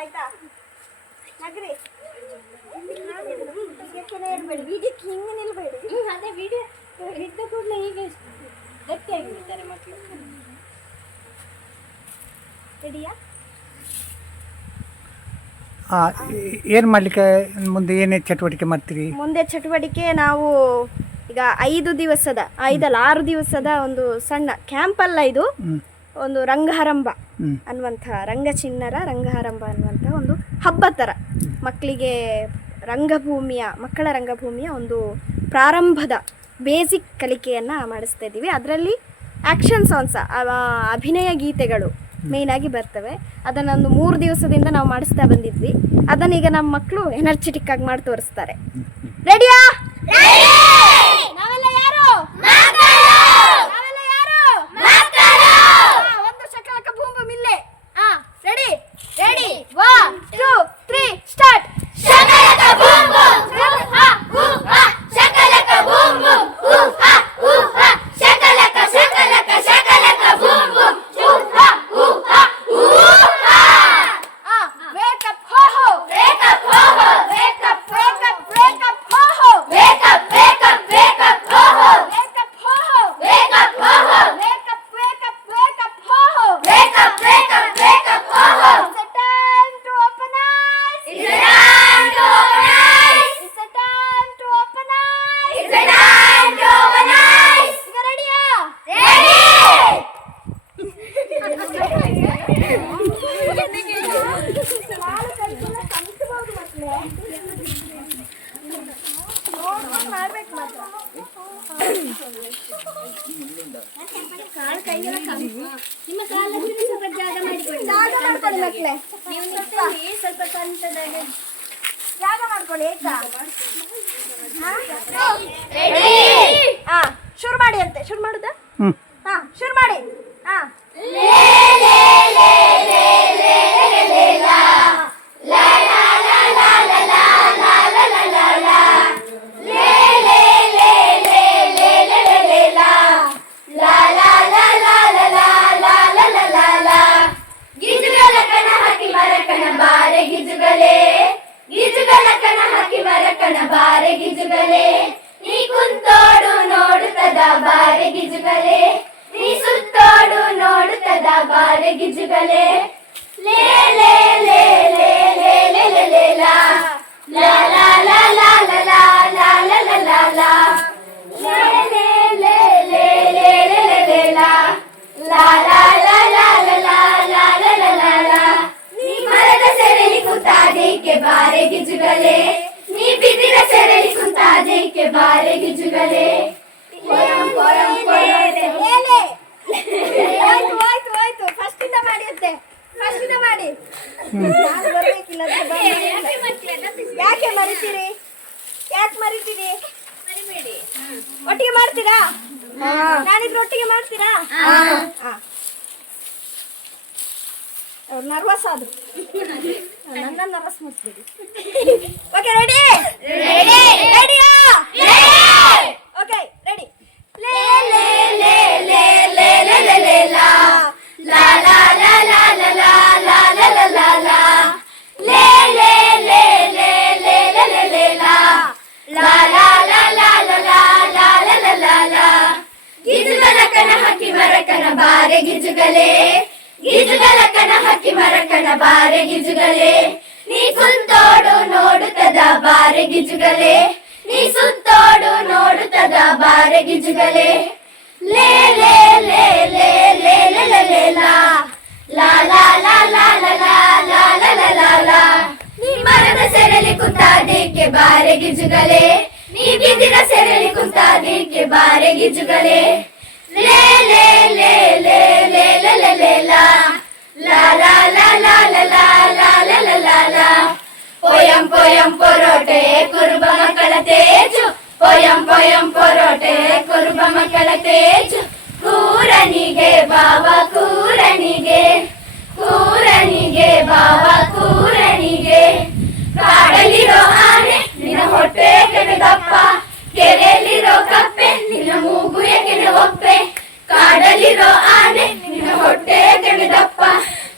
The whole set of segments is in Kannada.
ಆಯ್ತಾ ನಗ್ರಿ ಇರಬೇಡಿ ವಿಡಿಯೋಕ್ಕೆ ಹಿಂಗೆ ನಿಲ್ಬೇಡಿ. ಅದೇ ವಿಡಿಯೋ ಇದ್ದ ಕೂಡಲೇ ಹೀಗೆ ಗಟ್ಟಿಯಾಗಿರ್ತಾರೆ ಮಕ್ಕಳು. ರೆಡಿಯಾ? ಏನು ಮಾಡಲಿಕ್ಕೆ ಮುಂದೆ ಏನೇ ಚಟುವಟಿಕೆ ಮಾಡ್ತೀರಿ? ಮುಂದೆ ಚಟುವಟಿಕೆ ನಾವು ಈಗ 5 ದಿವಸದ 6 ದಿವಸದ ಒಂದು ಸಣ್ಣ ಕ್ಯಾಂಪಲ್ಲ ಇದು. ಒಂದು ರಂಗಹಾರಂಭ ಅನ್ನುವಂಥ ರಂಗಚಿನ್ನರ ರಂಗಹಾರಂಭ ಅನ್ನುವಂಥ ಒಂದು ಹಬ್ಬ ಥರ ಮಕ್ಕಳಿಗೆ ಮಕ್ಕಳ ರಂಗಭೂಮಿಯ ಒಂದು ಪ್ರಾರಂಭದ ಬೇಸಿಕ್ ಕಲಿಕೆಯನ್ನು ಮಾಡಿಸ್ತಾ ಇದ್ದೀವಿ. ಅದರಲ್ಲಿ ಆ್ಯಕ್ಷನ್ ಸಾಂಗ್ಸ್ ಅಭಿನಯ ಗೀತೆಗಳು ಮೇಯ್ನಾಗಿ ಬರ್ತವೆ. ಅದನ್ನೊಂದು 3 ದಿವಸದಿಂದ ನಾವು ಮಾಡಿಸ್ತಾ ಬಂದಿದ್ವಿ. ಅದನ್ನೀಗ ನಮ್ಮ ಮಕ್ಕಳು ಎನರ್ಜೆಟಿಕ್ ಆಗಿ ಮಾಡಿ ತೋರಿಸ್ತಾರೆ. ರೆಡಿಯಾ? ನಾವೆಲ್ಲ ಯಾರು? ನಾವೆಲ್ಲ ಯಾರು? ಒಂದು ಶಕಲಕ ಬೂಮ್ ಬೂಮ್ ಇಲ್ಲೇ. Ready ready 1 2 3 start. Shakalaka boom boom Shakalaka boom boom Shakalaka Shakalaka Shakalaka boom boom ನಿಮ್ಮ ಕಾಲಲ್ಲಿ ಸ್ವಲ್ಪ ಜಾಗ ಮಾಡಿಕೊಳ್ಳಿ. ಸ್ವಲ್ಪ ಸ್ವಂತದ ಜಾಗ ಮಾಡ್ಕೊಳ್ಳಿ ಆಯ್ತಾ? ಶುರು ಮಾಡಿ ಅಂತೆ. ಶುರು ಮಾಡುದಾ? ಶುರು ಮಾಡಿ. ಬಾರೆ ಗಿಜುಗಲೆ ನೀ ಕುಂತೋಡು ನೋಡುತ್ತದ ಬಾರೆ ಗಿಜುಗಲೆ ನೀ ಸುತ್ತೋಡು ನೋಡುತ್ತದ ಬಾರೆ ಗಿಜುಗಲೆ ಲೇ ಲೇ ಲೇ ಲೇ ಲೇ ಲೇ ಲೇ ಲೇ ಲಾ ಲಾ ಲಾ ಲಾ ಲಾ ಲಾ ಲಾ ಲಾ ಲಾ ಲಾ ಲಾ ಲೇ ಲೇ ಲೇ ಲೇ ಲೇ ಲೇ ಲೇ ಲೇ ಲಾ ಲಾ ಲಾ ಲಾ ಲಾ ಲಾ ಲಾ ಲಾ ಲಾ ಲಾ ಲಾ ನೀ ಮರದ ಸೆರೆಲಿ ಕುಂತಾದೇಕೆ ಬಾರೆ ಗಿಜುಗಲೆ ನೀ ಬಿದಿರ ಸೆರೆಲಿ ಕುಂತಾದೇಕೆ ಬಾರೆ ಗಿಜುಗಲೆ ಆಯ್ತು ಫಸ್ಟ್ ಇಂದ ಮಾಡಿ ಅಂತೆ. ಫಸ್ಟ್ ಇಂದ ಮಾಡಿ. ಯಾಕೆ ಮರಿತೀರಿ? ಒಟ್ಟಿಗೆ ಮಾಡ್ತೀರಾ? ನಾನಿದ್ರೆ ಒಟ್ಟಿಗೆ ಮಾಡ್ತೀರಾ? ನರ್ವಸ್ ಆದ್ರು ನನ್ನ ನರ್ವಸ್ ಮುಗಿಸ್ಬಿಡಿ. Okay ready? ರೆಡಿಯಾ? Okay ready. ಲೇ ಲೇ ಲೇ ಲೇ ಲೇ ಲೇ ಲೇ ಲೇ ಲಾ ಲಾ ಲಾ ಲಾ ಲಾ ಲಾ ಲಾ ಲಾ ಲಾ ಲಾ ಲಾ ಲೇ ಲೇ ಲೇ ಲೇ ಲೇ ಲೇ ಲೇ ಲೇ ಲಾ ಲಾ ಲಾ ಲಾ ಲಾ ಲಾ ಲಾ ಲಾ ಲಾ ಲಾ ಲಾ ಗಿಜುಗಲಕನ ಹಕ್ಕಿ ಮರಕನ ಬಾರೆ ಗಿಜುಗಲೆ ಗಿಜುಗಲಕನ ಹಕ್ಕಿ ಮರಕನ ಬಾರೆ ಗಿಜುಗಲೆ ನೀ ಕುಂತೋಡು ನೋಡುತ್ತದ ಬಾರೆ ಗಿಜುಗಲೆ ನೀ ಸುತ್ತೋಡು ನೋಡುತ್ತದ ಬಾರೆ ಗಿಜುಗಲೆ ಲೇ ಲೇ ಲೇ ಲೇ ಲೇ ಲೇ ಲೇ ಲೇ ಲಾ ಲಾ ಲಾ ಲಾ ಲಾ ಲಾ ಲಾ ಲಾ ಲಾ ಲಾ ಲಾ ನೀ ಮರದ ಸೆರೆಲಿ ಕುಂತಾದೇಕೆ ಬಾರೆ ಗಿಜುಗಲೆ ನೀ ಬಿದಿರ ಸೆರೆಲಿ ಕುಂತಾದೇಕೆ ಬಾರೆ ಗಿಜುಗಲೆ ಲೇ ಲೇ ಲೇ ಲೇ ಲೇ ಲೇ ಲೇ ಲೇ ಲಾ ಲಾ ಲಾ ಲಾ ಲಾ ಲಾ ಲಾ ಲಾ ಲಾ ಲಾ ಲಾ ಪೊಯಂ ಪೊಯಂ ಪೊರೋಟೆ ಕುರುಬ ಮಕ್ಕಳ ತೇಜು ಪೊಯಂ ಪೊಯಂ ಪೊರೋಟೆ ಕುರುಬ ಮಕ್ಕಳ ತೇಜು ಕೂರನಿಗೆ ಬಾವ ಕೂರನಿಗೆ ಕೂರನಿಗೆ ಬಾವ ಕೂರನಿಗೆ ಕಾಡಲಿರೋ ಆನೆ ನಿನ್ನ ಹೊಟ್ಟೆ ಕೆಣದಪ್ಪ ಕೆರೆಯಲ್ಲಿರೋ ಕಪ್ಪೆ ನಿನ್ನ ಮೂಗು ಏಕೆನೆ ಒಪ್ಪೆ ಕಾಡಲಿರೋ ಆನೆ ನಿನ್ನ ಹೊಟ್ಟೆ ಕೆಣದಪ್ಪ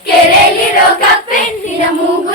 ಕೆರೆಯಲ್ಲಿರೋ ಕಪ್ಪೆ ನಿನ್ನ ಮೂಗು